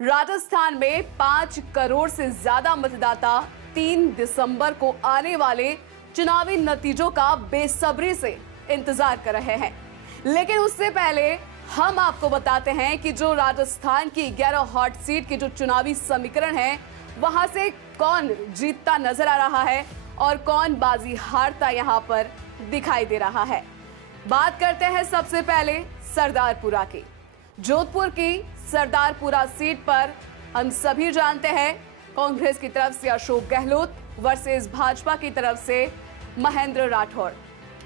राजस्थान में 5 करोड़ से ज्यादा मतदाता 3 दिसंबर को आने वाले चुनावी नतीजों का बेसब्री से इंतजार कर रहे हैं। लेकिन उससे पहले हम आपको बताते हैं कि जो राजस्थान की 11 हॉट सीट के जो चुनावी समीकरण है, वहां से कौन जीतता नजर आ रहा है और कौन बाजी हारता यहां पर दिखाई दे रहा है। बात करते हैं सबसे पहले सरदारपुरा की। जोधपुर की सरदारपुरा सीट पर हम सभी जानते हैं कांग्रेस की तरफ से अशोक गहलोत वर्सेस भाजपा की तरफ से महेंद्र राठौड़।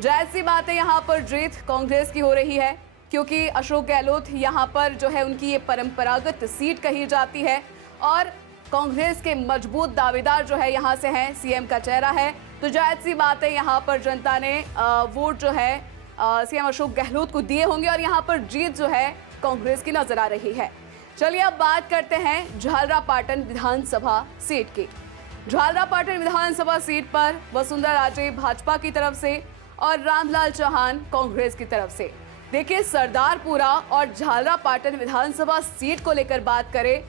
जाहिर सी बात है यहां पर जीत कांग्रेस की हो रही है, क्योंकि अशोक गहलोत यहां पर जो है उनकी ये परंपरागत सीट कही जाती है और कांग्रेस के मजबूत दावेदार जो है यहां से हैं, सीएम का चेहरा है। तो जाहिर सी बात है यहां पर जनता ने वोट जो है सीएम अशोक गहलोत को दिए होंगे और यहां पर जीत जो है कांग्रेस की नजर आ रही है। चलिए अब बात करते हैं झालरापाटन विधानसभा सीट की। झालरापाटन विधानसभा सीट पर वसुंधरा राजे भाजपा की तरफ से और रामलाल चौहान कांग्रेस की तरफ से। देखिए, सरदारपुरा और झालरापाटन विधानसभा सीट को लेकर बात करें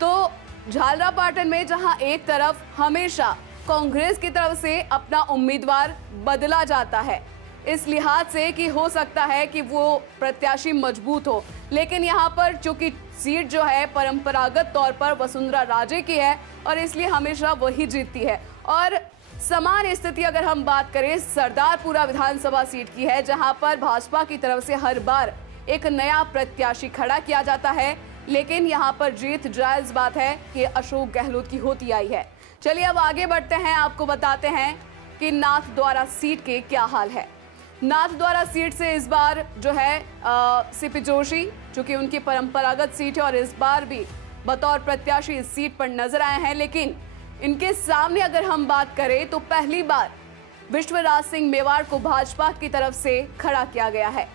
तो झालरापाटन में जहां एक तरफ हमेशा कांग्रेस की तरफ से अपना उम्मीदवार बदला जाता है, इस लिहाज से कि हो सकता है कि वो प्रत्याशी मजबूत हो, लेकिन यहां पर चूंकि सीट जो है परंपरागत तौर पर वसुंधरा राजे की है और इसलिए हमेशा वही जीतती है। और समान स्थिति अगर हम बात करें सरदारपुरा विधानसभा सीट की है, जहां पर भाजपा की तरफ से हर बार एक नया प्रत्याशी खड़ा किया जाता है, लेकिन यहां पर जीत जायज बात है कि अशोक गहलोत की होती आई है। चलिए अब आगे बढ़ते हैं, आपको बताते हैं कि नाथद्वारा सीट के क्या हाल है। नाथद्वारा सीट से इस बार जो है सीपी जोशी, जो कि उनकी परंपरागत सीट है और इस बार भी बतौर प्रत्याशी इस सीट पर नजर आए हैं, लेकिन इनके सामने अगर हम बात करें तो पहली बार विश्वराज सिंह मेवाड़ को भाजपा की तरफ से खड़ा किया गया है।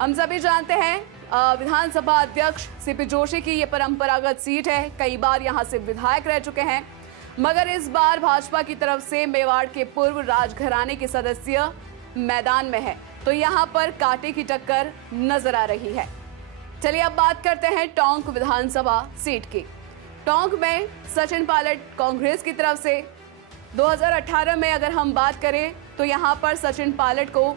हम सभी जानते हैं विधानसभा अध्यक्ष सीपी जोशी की ये परंपरागत सीट है, कई बार यहां से विधायक रह चुके हैं, मगर इस बार भाजपा की तरफ से मेवाड़ के पूर्व राजघराने के सदस्य मैदान में है, तो यहां पर कांटे की टक्कर नजर आ रही है। चलिए अब बात करते हैं टोंक विधानसभा सीट की। टोंक में सचिन पायलट कांग्रेस की तरफ से 2018 में अगर हम बात करें तो यहां पर सचिन पायलट को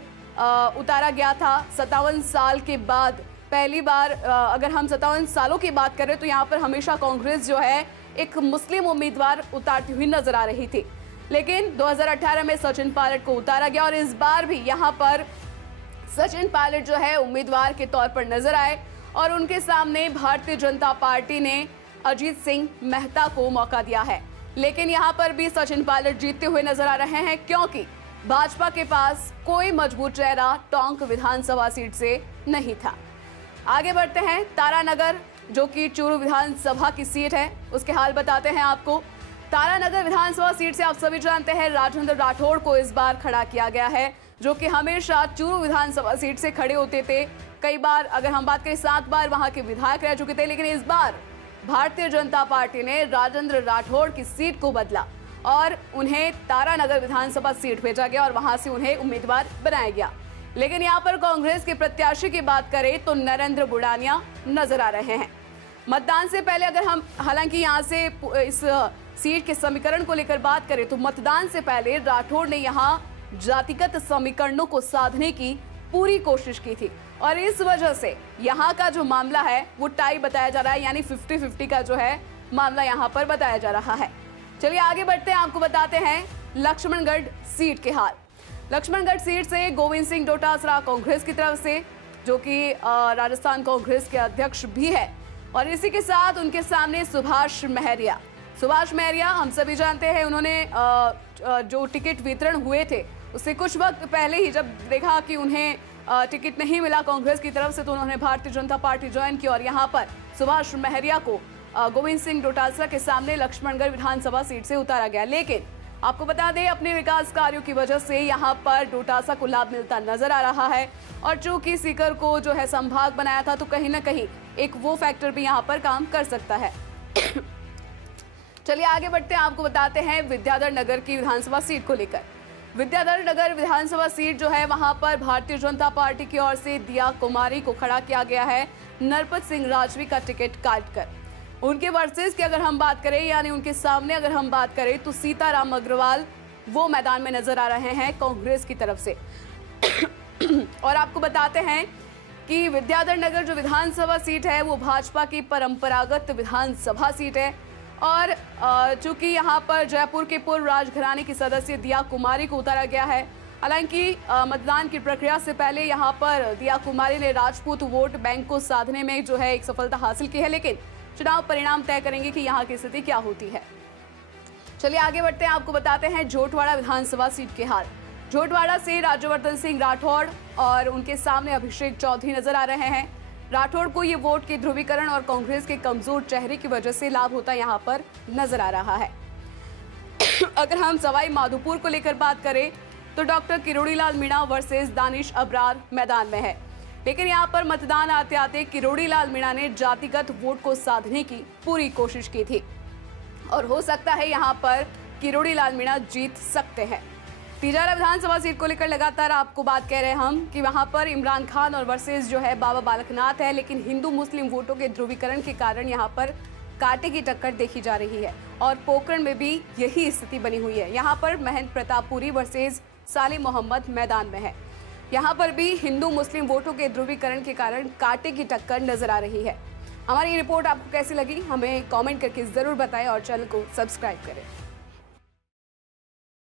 उतारा गया था 57 साल के बाद। पहली बार अगर हम 57 सालों की बात करें तो यहाँ पर हमेशा कांग्रेस जो है एक मुस्लिम उम्मीदवार उतारती हुई नजर आ रही थी, लेकिन 2018 में सचिन पायलट को उतारा गया और इस बार भी यहाँ पर सचिन पायलट जो है उम्मीदवार के तौर पर नजर आए और उनके सामने भारतीय जनता पार्टी ने अजीत सिंह मेहता को मौका दिया है। लेकिन यहाँ पर भी सचिन पायलट जीतते हुए नजर आ रहे हैं, क्योंकि भाजपा के पास कोई मजबूत चेहरा टोंक विधानसभा सीट से नहीं था। आगे बढ़ते हैं तारानगर, जो कि चूरू विधानसभा की सीट है, उसके हाल बताते हैं आपको। तारानगर विधानसभा सीट से आप सभी जानते हैं राजेंद्र राठौड़ को इस बार खड़ा किया गया है, जो कि हमेशा चूरू विधानसभा सीट से खड़े होते थे। कई बार अगर हम बात करें 7 बार वहां के विधायक रह चुके थे, लेकिन इस बार भारतीय जनता पार्टी ने राजेंद्र राठौड़ की सीट को बदला और उन्हें तारानगर विधानसभा सीट भेजा गया और वहां से उन्हें उम्मीदवार बनाया गया। लेकिन यहां पर कांग्रेस के प्रत्याशी की बात करें तो नरेंद्र बुडानिया नजर आ रहे हैं। मतदान से पहले अगर हम हालांकि यहां से इस सीट के समीकरण को लेकर बात करें तो मतदान से पहले राठौड़ ने यहां जातिगत समीकरणों को साधने की पूरी कोशिश की थी और इस वजह से यहां का जो मामला है वो टाई बताया जा रहा है, यानी 50-50 का जो है मामला यहां पर बताया जा रहा है। चलिए आगे बढ़ते हैं, आपको बताते हैं लक्ष्मणगढ़ सीट के हाल। लक्ष्मणगढ़ सीट से गोविंद सिंह डोटासरा कांग्रेस की तरफ से, जो कि राजस्थान कांग्रेस के अध्यक्ष भी है, और इसी के साथ उनके सामने सुभाष महरिया। सुभाष महरिया हम सभी जानते हैं, उन्होंने जो टिकट वितरण हुए थे उससे कुछ वक्त पहले ही जब देखा कि उन्हें टिकट नहीं मिला कांग्रेस की तरफ से, तो उन्होंने भारतीय जनता पार्टी ज्वाइन की और यहाँ पर सुभाष महरिया को गोविंद सिंह डोटासरा के सामने लक्ष्मणगढ़ विधानसभा सीट से उतारा गया। लेकिन आपको बता दें, अपने विकास कार्यों की वजह से यहाँ पर डोटासरा को लाभ मिलता नजर आ रहा है और चूंकि सीकर को जो है संभाग बनाया था, तो कहीं ना कहीं एक वो फैक्टर भी यहाँ पर काम कर सकता है। चलिए आगे बढ़ते हैं, आपको बताते हैं विद्याधर नगर की विधानसभा सीट को लेकर। विद्याधर नगर विधानसभा सीट जो है वहां पर भारतीय जनता पार्टी की ओर से दिया कुमारी को खड़ा किया गया है नरपत सिंह राजवी का टिकट काटकर। उनके वर्सेस की अगर हम बात करें, यानी उनके सामने अगर हम बात करें, तो सीताराम अग्रवाल वो मैदान में नजर आ रहे हैं कांग्रेस की तरफ से। और आपको बताते हैं कि विद्याधर नगर जो विधानसभा सीट है वो भाजपा की परंपरागत विधानसभा सीट है। और चूंकि यहां पर जयपुर के पूर्व राजघराने की सदस्य दिया कुमारी को उतारा गया है। हालांकि मतदान की प्रक्रिया से पहले यहां पर दिया कुमारी ने राजपूत वोट बैंक को साधने में जो है एक सफलता हासिल की है, लेकिन चुनाव परिणाम तय करेंगे कि यहाँ की स्थिति क्या होती है। चलिए आगे बढ़ते हैं, आपको बताते हैं झोटवाड़ा विधानसभा सीट के हाल। झोटवाड़ा से राज्यवर्धन सिंह राठौड़ और उनके सामने अभिषेक चौधरी नजर आ रहे हैं। राठौड़ को ये वोट के ध्रुवीकरण और कांग्रेस के कमजोर चेहरे की वजह से लाभ होता यहाँ पर नजर आ रहा है। अगर हम सवाई माधोपुर को लेकर बात करें तो डॉक्टर किरोड़ीलाल मीणा वर्सेस दानिश अबरार मैदान में है, लेकिन यहाँ पर मतदान आते आते किरोड़ीलाल मीणा ने जातिगत वोट को साधने की पूरी कोशिश की थी और हो सकता है यहाँ पर किरोड़ीलाल मीणा जीत सकते हैं। तिजारा विधानसभा सीट को लेकर लगातार आपको बात कह रहे हैं हम कि वहां पर इमरान खान और वर्सेस जो है बाबा बालकनाथ है, लेकिन हिंदू मुस्लिम वोटों के ध्रुवीकरण के कारण यहां पर कांटे की टक्कर देखी जा रही है और पोखरण में भी यही स्थिति बनी हुई है। यहां पर महेंद्र प्रतापपुरी वर्सेस सालिम मोहम्मद मैदान में है। यहाँ पर भी हिंदू मुस्लिम वोटों के ध्रुवीकरण के कारण कांटे की टक्कर नजर आ रही है। हमारी ये रिपोर्ट आपको कैसी लगी हमें कमेंट करके जरूर बताएं और चैनल को सब्सक्राइब करें।